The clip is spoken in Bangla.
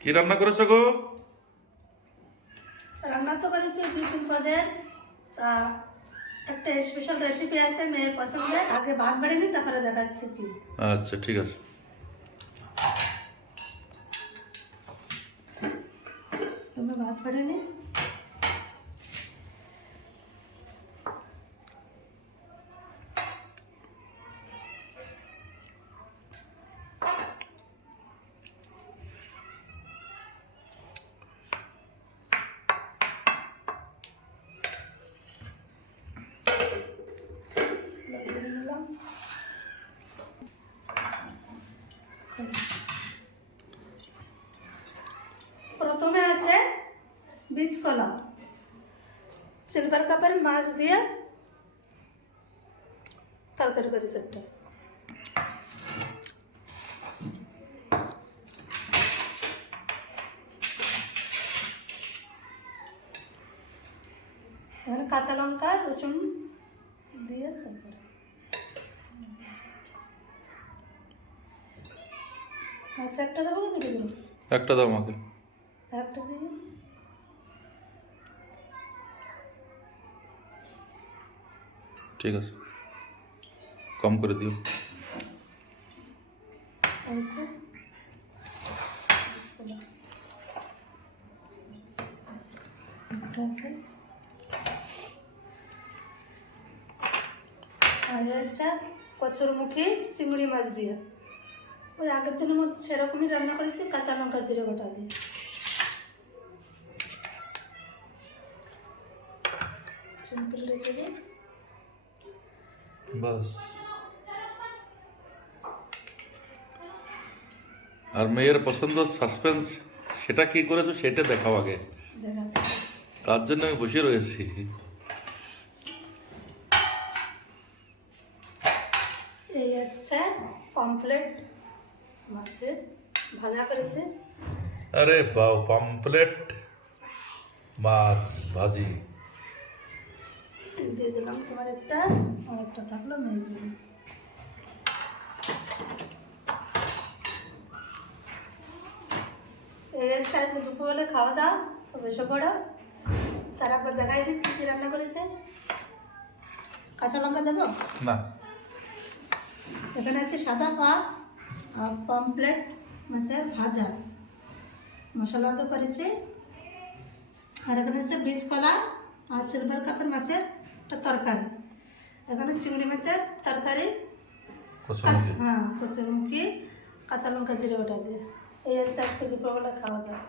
কি রান্না করেছো গো? রান্না তো করেছি 2-3 পদের। তা একটা স্পেশাল রেসিপি আছে মেয়ের পছন্দের। আগে ভাত বেড়ে নি, তারপরে দেখাচ্ছি কি। আচ্ছা ঠিক আছে। তুমি ভাত বেড়ে নি। প্রথমে আছে বীজ কলা, সিলভার কাপের মাছ দিয়ে তরকারি করেছি একটা। এখানে কাঁচা লঙ্কা রসুন দিয়ে তারপরে মাছ একটা দেবো, না দিবি? একটা দাও আমাকে। একটা দিয়ে ঠিক আছে, কম করে দিও। আছে আছে আর হচ্ছে কচুরমুখী চিংড়ি মাছ দিয়ে ওই আগের দিনের মধ্যে সেরকমই রান্না করেছি, কাঁচা লঙ্কা জিরে গোটা দিয়ে। Simple recipe. বাস। আর মেয়ের পছন্দ সাসপেন্স, সেটা কি করেছো সেটা দেখাও আগে। তার জন্য আমি বসে রয়েছি। এই হচ্ছে পমফ্লেট মাছের ভাজা করেছে। আরে বাও, পমফ্লেট মাছ ভাজি। দিয়ে দিলাম তোমার একটা, আর একটা থাকলো মেয়ে যাবে। এই হচ্ছে আজকে দুপুরবেলা খাওয়া দাওয়া, তো বসে পড়ো। তার একবার দেখাই দিই কী কী রান্না করেছে। কাঁচা লঙ্কা দেবো না, এখানে আছে সাদা ভাত আর পমফ্লেট মাছের ভাজা, মশলা তো করেছি। আর এখানে আছে বীজ কলা আর সিলভার কাপের মাছের একটা তরকারি। এখানে চিংড়ি মাছের তরকারি, কচুরমুখী। হ্যাঁ কচুরমুখী, কাঁচা লঙ্কা জিরে ওটা দিয়ে। এই হচ্ছে আজকে দুপুরবেলা খাওয়া দাওয়া।